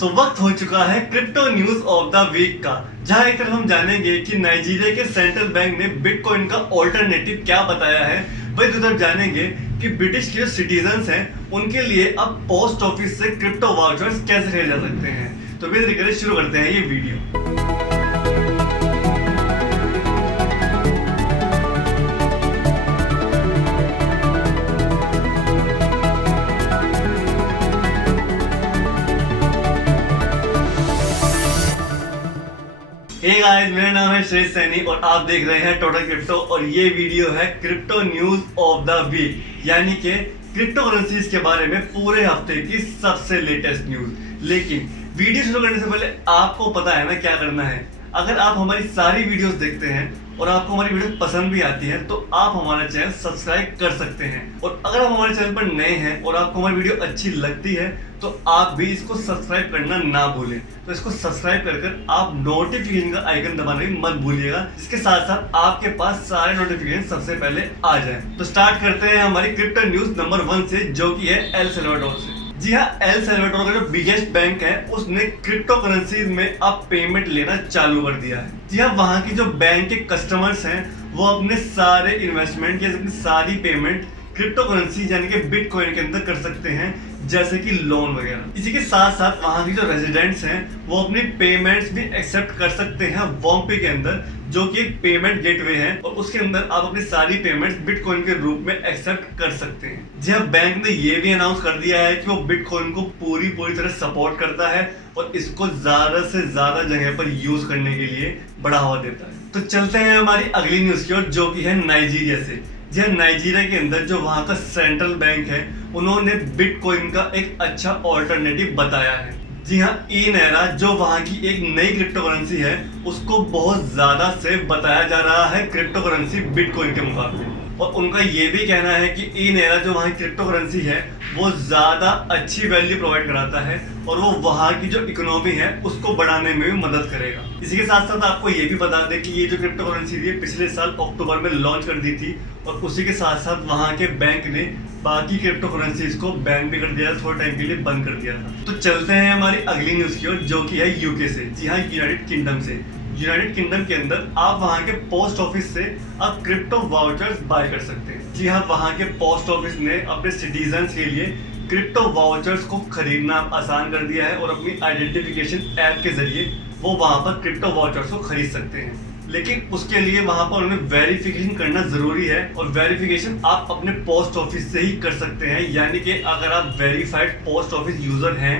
तो वक्त हो चुका है crypto news of the week का, जहां एक तरफ हम जानेंगे कि नाइजीरिया के सेंट्रल बैंक ने बिटकॉइन का ऑल्टरनेटिव क्या बताया है, वही दूसरी तरफ जानेंगे कि ब्रिटिश के जो सिटीजन्स हैं उनके लिए अब पोस्ट ऑफिस से क्रिप्टो वाउचर्स कैसे खरीदे जा सकते हैं। तो बेसिकली शुरू करते हैं ये वीडियो। हे गाइस, मेरा नाम है श्रेष्ठ सैनी और आप देख रहे हैं टोटल क्रिप्टो और ये वीडियो है crypto news of the week, यानी कि क्रिप्टो करेंसीज के बारे में पूरे हफ्ते की सबसे लेटेस्ट न्यूज। लेकिन वीडियो शुरू करने से पहले आपको पता है ना क्या करना है। अगर आप हमारी सारी वीडियोस देखते हैं और आपको हमारी वीडियो पसंद भी आती है तो आप हमारा चैनल सब्सक्राइब कर सकते हैं, और अगर आप हमारे चैनल पर नए हैं और आपको हमारी वीडियो अच्छी लगती है तो आप भी इसको सब्सक्राइब करना ना भूलें। तो इसको सब्सक्राइब कर आप नोटिफिकेशन का आइकन दबाना भी मत भूलिएगा, इसके साथ साथ आपके पास सारे नोटिफिकेशन सबसे पहले आ जाए। तो स्टार्ट करते हैं हमारी क्रिप्टो न्यूज नंबर 1 से, जो कि है एल सल्वाडोर से। जी हाँ, एल सल्वाडोर का जो बिगेस्ट बैंक है उसने क्रिप्टो करेंसीज में अब पेमेंट लेना चालू कर दिया है। जी हाँ, वहाँ की जो बैंक के कस्टमर्स हैं वो अपने सारे इन्वेस्टमेंट या अपनी सारी पेमेंट क्रिप्टो करेंसी यानी कि बिटकॉइन के अंदर कर सकते हैं, जैसे कि लोन वगैरह। इसी के साथ साथ वहाँ की जो रेजिडेंट्स हैं वो अपनी पेमेंट्स भी एक्सेप्ट कर सकते हैं वॉम्पे के अंदर, जो कि एक पेमेंट गेटवे है, और उसके अंदर आप अपनी सारी पेमेंट्स बिटकॉइन के रूप में एक्सेप्ट कर सकते हैं। जी हाँ, बैंक ने ये भी अनाउंस कर दिया है कि वो बिटकॉइन को पूरी तरह सपोर्ट करता है और इसको ज्यादा से ज्यादा जगह पर यूज करने के लिए बढ़ावा देता है। तो चलते हैं हमारी अगली न्यूज की ओर, जो कि है नाइजीरिया से। जी हाँ, नाइजीरिया के अंदर जो वहाँ का सेंट्रल बैंक है उन्होंने बिटकॉइन का एक अच्छा ऑल्टरनेटिव बताया है। जी हाँ, ई नैरा जो वहाँ की एक नई क्रिप्टो करेंसी है उसको बहुत ज्यादा सेफ बताया जा रहा है क्रिप्टो करेंसी बिटकॉइन के मुकाबले, और उनका ये भी कहना है कि ई नैरा जो वहाँ की क्रिप्टो करेंसी है वो ज्यादा अच्छी वैल्यू प्रोवाइड कराता है और वो वहाँ की जो इकोनॉमी है उसको बढ़ाने में भी मदद करेगा। इसी के साथ साथ आपको ये भी बता दें कि ये जो क्रिप्टो करेंसी थी पिछले साल अक्टूबर में लॉन्च कर दी थी, और उसी के साथ साथ वहाँ के बैंक ने बाकी क्रिप्टो करेंसीज को बैन भी कर दिया, थोड़े टाइम के लिए बंद कर दिया था। तो चलते हैं हमारी अगली न्यूज की ओर, जो कि है यूके से। जी हाँ, यूनाइटेड किंगडम से। यूनाइटेड किंगडम के अंदर आप वहाँ के पोस्ट ऑफिस से अब क्रिप्टो वाउचर्स बाय कर सकते हैं। जी हाँ, वहाँ के पोस्ट ऑफिस ने अपने सिटीजन्स के लिए क्रिप्टो वाउचर्स को खरीदना आसान कर दिया है, और अपनी आइडेंटिफिकेशन ऐप के जरिए वो वहाँ पर क्रिप्टो वाउचर्स को खरीद सकते हैं। लेकिन उसके लिए वहाँ पर उन्हें वेरिफिकेशन करना जरूरी है, और वेरिफिकेशन आप अपने पोस्ट ऑफिस से ही कर सकते हैं। यानी कि अगर आप वेरीफाइड पोस्ट ऑफिस यूजर हैं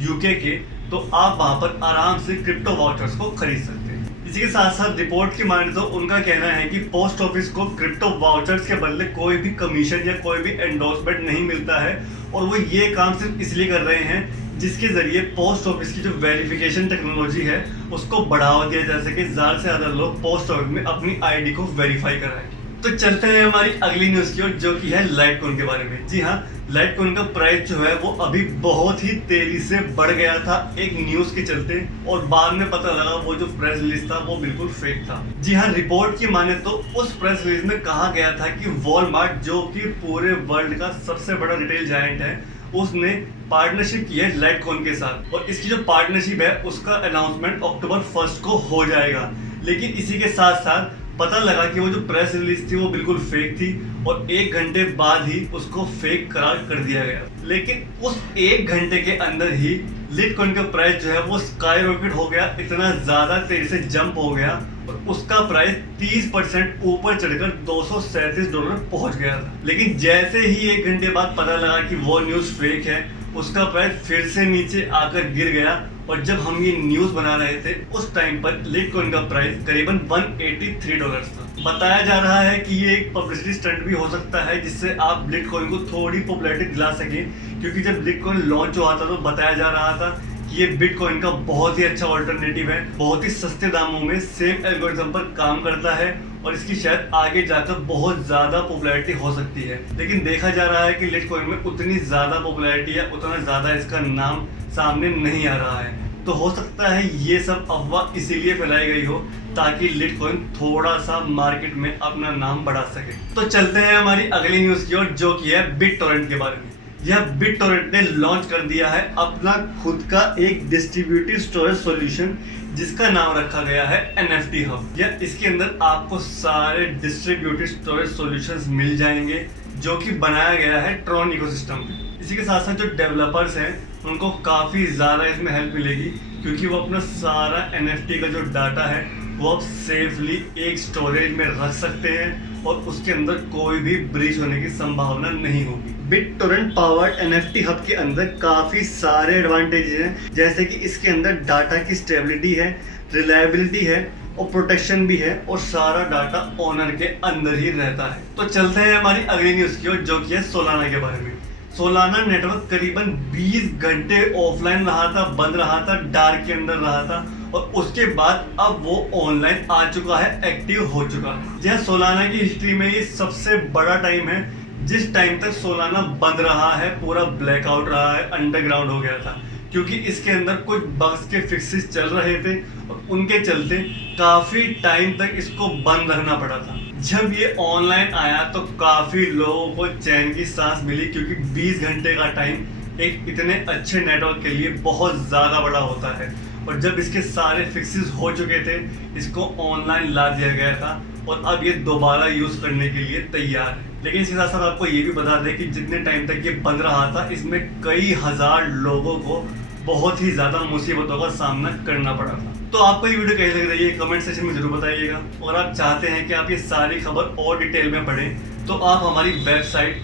यूके के तो आप वहाँ पर आराम से क्रिप्टो वाउचर्स को खरीद सकते हैं। इसी के साथ साथ रिपोर्ट की माने तो उनका कहना है कि पोस्ट ऑफिस को क्रिप्टो वाउचर्स के बदले कोई भी कमीशन या कोई भी एंडोर्समेंट नहीं मिलता है, और वो ये काम सिर्फ इसलिए कर रहे हैं जिसके जरिए पोस्ट ऑफिस की जो वेरिफिकेशन टेक्नोलॉजी है उसको बढ़ावा दिया जा सके, ज्यादा से ज्यादा लोग पोस्ट ऑफिस में अपनी आईडी को वेरीफाई कराएं। तो चलते हैं हमारी अगली न्यूज की ओर, जो कि है लाइटकॉइन के बारे में। जी हाँ, लाइटकॉइन का प्राइस जो है वो अभी बहुत ही तेजी से बढ़ गया था एक न्यूज के चलते, और बाद में पता लगा वो जो प्रेस रिलीज था वो बिल्कुल फेक था। जी हाँ, रिपोर्ट की माने तो उस प्रेस रिलीज में कहा गया था कि वॉलमार्ट, जो कि पूरे वर्ल्ड का सबसे बड़ा रिटेल जायंट है, उसने पार्टनरशिप की है लाइटकॉइन के साथ, और इसकी जो पार्टनरशिप है उसका अनाउंसमेंट अक्टूबर 1 को हो जाएगा। लेकिन इसी के साथ साथ पता लगा कि वो जो प्रेस रिलीज थी वो बिल्कुल फेक थी, और 1 घंटे बाद ही उसको फेक करार कर दिया गया। लेकिन उस 1 घंटे के अंदर ही लिटकॉइन का प्राइस जो है वो स्काई रॉकेट हो गया, इतना ज्यादा तेजी से जंप हो गया, और उसका प्राइस 30% ऊपर चढ़कर $237 पहुंच गया था। लेकिन जैसे ही 1 घंटे बाद पता लगा कि वो न्यूज फेक है, उसका प्राइस फिर से नीचे आकर गिर गया, और जब हम ये न्यूज बना रहे थे उस टाइम पर लिटकॉइन का प्राइस करीबन $183 था। बताया जा रहा है कि ये एक पब्लिसिटी स्टंट भी हो सकता है जिससे आप लिटकॉइन को थोड़ी पॉपुलैरिटी दिला सके, क्योंकि जब लिटकॉइन लॉन्च हुआ था तो बताया जा रहा था कि ये बिटकॉइन का बहुत ही अच्छा ऑल्टरनेटिव है, बहुत ही सस्ते दामों में सेम एल्गोरिथम पर काम करता है, और इसकी शायद आगे जाकर बहुत ज्यादा पॉपुलैरिटी हो सकती है। लेकिन देखा जा रहा है कि लिटकॉइन में उतनी ज्यादा पॉपुलैरिटी है, उतना ज्यादा इसका नाम सामने नहीं आ रहा है। तो हो सकता है ये सब अफवाह इसीलिए फैलाई गई हो ताकि लिटकॉइन थोड़ा सा मार्केट में अपना नाम बढ़ा सके। तो चलते हैं हमारी अगली न्यूज की ओर, जो कि है बिटटॉरेंट के बारे में। यह BitTorrent ने लॉन्च कर दिया है अपना खुद का एक डिस्ट्रीब्यूटिव स्टोरेज सॉल्यूशन जिसका नाम रखा गया है NFT हब। या इसके अंदर आपको सारे डिस्ट्रीब्यूटिव स्टोरेज सॉल्यूशंस मिल जाएंगे जो कि बनाया गया है ट्रॉन इकोसिस्टम पे। इसी के साथ साथ जो डेवलपर्स हैं उनको काफ़ी ज़्यादा इसमें हेल्प मिलेगी क्योंकि वो अपना सारा NFT का जो डाटा है वो अब सेफली एक स्टोरेज में रख सकते हैं और उसके अंदर कोई भी ब्रीच होने की संभावना नहीं होगी। BitTorrent पावर्ड NFT हब के अंदर काफ़ी सारे एडवांटेजेस हैं, जैसे कि इसके अंदर डाटा की स्टेबिलिटी है, रिलायबिलिटी है और प्रोटेक्शन भी है और सारा डाटा ओनर के अंदर ही रहता है। तो चलते हैं हमारी अगली न्यूज़ की ओर जो कि है सोलाना के बारे में। सोलाना नेटवर्क करीबन 20 घंटे ऑफलाइन रहा था, बंद रहा था, डार्क के अंदर रहा था और उसके बाद अब वो ऑनलाइन आ चुका है, एक्टिव हो चुका है। यह सोलाना की हिस्ट्री में ये सबसे बड़ा टाइम है जिस टाइम तक सोलाना बंद रहा है, पूरा ब्लैकआउट रहा है, अंडरग्राउंड हो गया था क्योंकि इसके अंदर कुछ बग्स के फिक्सेस चल रहे थे और उनके चलते काफ़ी टाइम तक इसको बंद रखना पड़ा था। जब ये ऑनलाइन आया तो काफ़ी लोगों को चैन की सांस मिली क्योंकि 20 घंटे का टाइम एक इतने अच्छे नेटवर्क के लिए बहुत ज़्यादा बड़ा होता है। और जब इसके सारे फिक्सेस हो चुके थे इसको ऑनलाइन ला दिया गया था और अब ये दोबारा यूज़ करने के लिए तैयार है। लेकिन इसके साथ साथ आपको ये भी बता दें कि जितने टाइम तक ये बंद रहा था इसमें कई हजार लोगों को बहुत ही ज़्यादा मुसीबतों का सामना करना पड़ा था। तो आपको ये वीडियो कैसी लग रही है कमेंट सेक्शन में जरूर बताइएगा। और आप चाहते हैं कि आप ये सारी खबर और डिटेल में पढ़ें तो आप हमारी वेबसाइट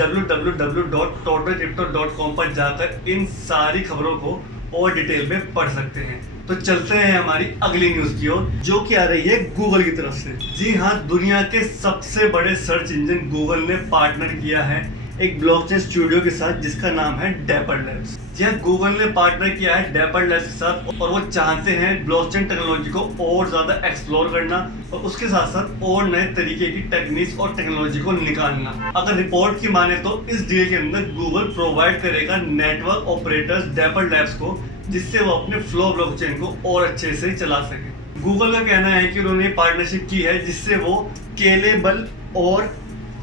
www.totalcrypto.com पर जाकर इन सारी खबरों को और डिटेल में पढ़ सकते हैं। तो चलते हैं हमारी अगली न्यूज की ओर जो कि आ रही है गूगल की तरफ से। जी हाँ, दुनिया के सबसे बड़े सर्च इंजन गूगल ने पार्टनर किया है एक ब्लॉकचेन स्टूडियो के साथ जिसका नाम है डेपर लैब्स। यह गूगल ने पार्टनर किया है डेपर लैब्स के साथ और वो चाहते हैं ब्लॉकचेन टेक्नोलॉजी को और ज्यादा एक्सप्लोर करना और उसके साथ साथ और नए तरीके की टेक्निक्स और टेक्नोलॉजी को निकालना। अगर रिपोर्ट की माने तो इस डील के अंदर गूगल प्रोवाइड करेगा नेटवर्क ऑपरेटर्स डेपर लैब्स को जिससे वो अपने फ्लो ब्लॉकचेन को और अच्छे से चला सके। गूगल का कहना है कि उन्होंने पार्टनरशिप की है जिससे वो स्केलेबल और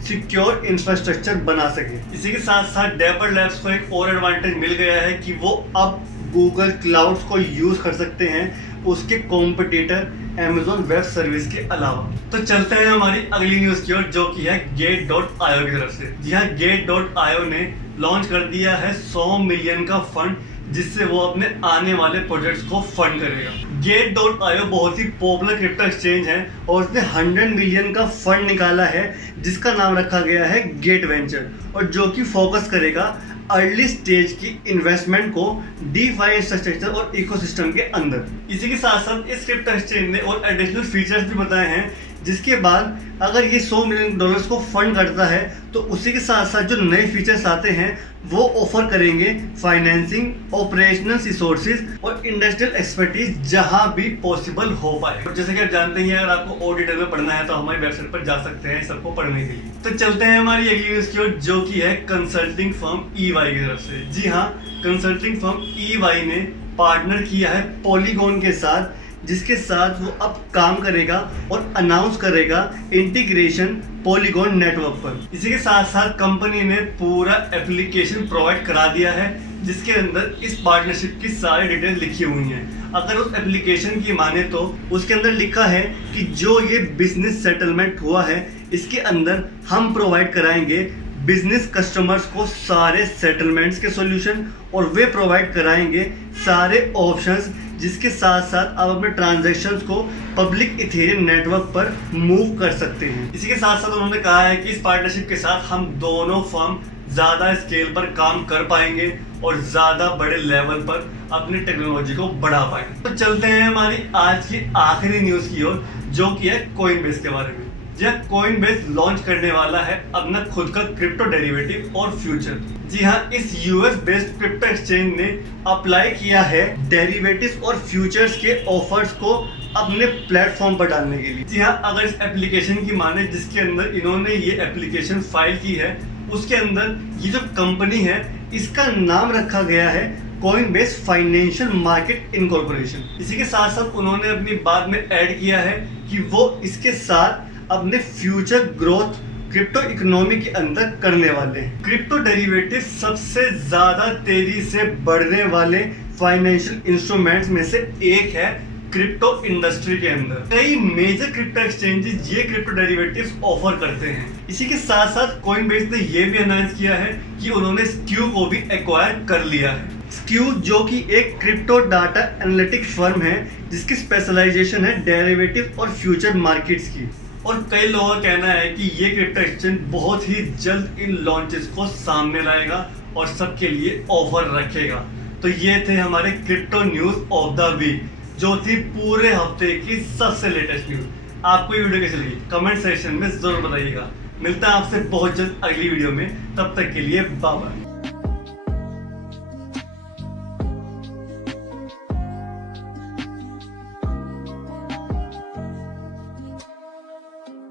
सिक्योर इंफ्रास्ट्रक्चर बना सके। इसी के साथ साथ डेपर लैब्स को एक और एडवांटेज मिल गया है कि वो अब गूगल क्लाउड्स को यूज कर सकते हैं उसके कॉम्पिटिटर Amazon वेब सर्विस के अलावा। तो चलते हैं हमारी अगली न्यूज की ओर जो कि है Gate.io की तरफ से। यहाँ Gate.io ने लॉन्च कर दिया है 100 मिलियन का फंड जिससे वो अपने आने वाले प्रोजेक्ट्स को फंड करेगा। Gate.io बहुत ही पॉपुलर क्रिप्टो एक्सचेंज है और उसने 100 मिलियन का फंड निकाला है जिसका नाम रखा गया है गेट वेंचर और जो कि फोकस करेगा अर्ली स्टेज की इन्वेस्टमेंट को डीफाई इंफ्रास्ट्रक्चर और इकोसिस्टम के अंदर। इसी के साथ साथ इस क्रिप्टो एक्सचेंज ने और एडिशनल फीचर्स भी बताए हैं जिसके बाद अगर ये $100 मिलियन को फंड करता है तो उसी के साथ साथ जो नए फीचर्स आते हैं वो ऑफर करेंगे फाइनेंसिंग, ऑपरेशनल रिसोर्सेज और इंडस्ट्रियल एक्सपर्टीज जहां भी पॉसिबल हो पाए। और जैसे कि आप जानते हैं अगर आपको और डिटेल में पढ़ना है तो हमारी वेबसाइट पर जा सकते हैं सबको पढ़ने के लिए। तो चलते हैं हमारी अगली न्यूज की ओर जो कि है कंसल्टिंग फर्म EY की तरफ से। जी हाँ, कंसल्टिंग फर्म EY ने पार्टनर किया है पॉलीगॉन के साथ जिसके साथ वो अब काम करेगा और अनाउंस करेगा इंटीग्रेशन पॉलीगॉन नेटवर्क पर। इसी के साथ साथ कंपनी ने पूरा एप्लीकेशन प्रोवाइड करा दिया है जिसके अंदर इस पार्टनरशिप की सारी डिटेल लिखी हुई हैं। अगर उस एप्लीकेशन की माने तो उसके अंदर लिखा है कि जो ये बिजनेस सेटलमेंट हुआ है इसके अंदर हम प्रोवाइड कराएंगे बिजनेस कस्टमर्स को सारे सेटलमेंट्स के सॉल्यूशन और वे प्रोवाइड कराएंगे सारे ऑप्शंस जिसके साथ साथ आप अपने ट्रांजैक्शंस को पब्लिक इथेरियम नेटवर्क पर मूव कर सकते हैं। इसी के साथ साथ उन्होंने कहा है कि इस पार्टनरशिप के साथ हम दोनों फर्म ज़्यादा स्केल पर काम कर पाएंगे और ज़्यादा बड़े लेवल पर अपनी टेक्नोलॉजी को बढ़ा पाएंगे। तो चलते हैं हमारी आज की आखिरी न्यूज़ की ओर जो कि है कोइनबेस के बारे में। यह कोइनबेस लॉन्च करने वाला है अपना खुद का क्रिप्टो डेरिवेटिव और फ्यूचर। जी हाँ, इस US बेस्ड क्रिप्टो एक्सचेंज ने अप्लाई किया है डेरिवेटिव्स और फ्यूचर्स के ऑफर्स को अपने प्लेटफॉर्म पर डालने के लिए। जी हाँ, अगर इस एप्लीकेशन की माने जिसके अंदर इन्होंने ये एप्लीकेशन फाइल की है उसके अंदर ये जो कंपनी है इसका नाम रखा गया है कोइनबेस फाइनेंशियल मार्केट इनकॉर्पोरेशन। इसी के साथ साथ उन्होंने अपनी बात में ऐड किया है कि वो इसके साथ अपने फ्यूचर ग्रोथ क्रिप्टो इकोनॉमी के अंदर करने वाले हैं। क्रिप्टो डेरिवेटिव सबसे ज्यादा तेजी से बढ़ने वाले फाइनेंशियल इंस्ट्रूमेंट्स में से एक है क्रिप्टो इंडस्ट्री के अंदर। कई मेजर क्रिप्टो एक्सचेंजेस ये क्रिप्टो डेरिवेटिव्स ऑफर करते हैं। इसी के साथ साथ कॉइनबेस ने ये भी अनाउंस किया है कि उन्होंने स्क्यू को भी एक्वायर कर लिया है। स्क्यू जो कि एक क्रिप्टो डाटा एनालिटिक्स फर्म है जिसकी स्पेशलाइजेशन है डेरिवेटिव और फ्यूचर मार्केट्स की। और कई लोगों का कहना है कि ये क्रिप्टो एक्सचेंज बहुत ही जल्द इन लॉन्चेस को सामने लाएगा और सबके लिए ऑफर रखेगा। तो ये थे हमारे crypto news of the week, जो थी पूरे हफ्ते की सबसे लेटेस्ट न्यूज। आपको ये वीडियो कैसी लगी कमेंट सेक्शन में जरूर बताइएगा। मिलता है आपसे बहुत जल्द अगली वीडियो में, तब तक के लिए बाय बाय।